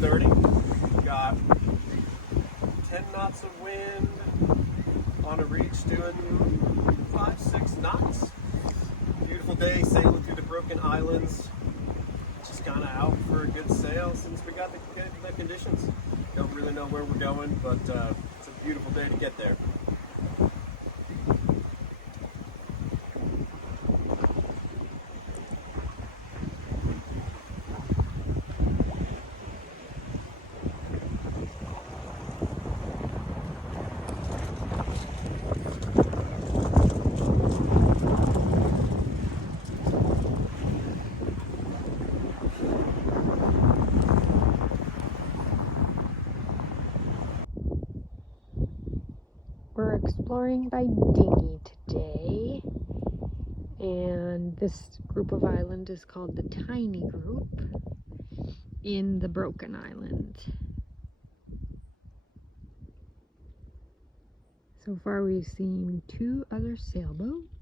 6:30. We got 10 knots of wind on a reach doing 5-6 knots. Beautiful day sailing through the broken islands. Just kind of out for a good sail since we got the conditions. Don't really know where we're going, but it's a beautiful day to get there. We're exploring by dinghy today, and this group of island is called the Tiny Group in the Broken Island. So far we've seen 2 other sailboats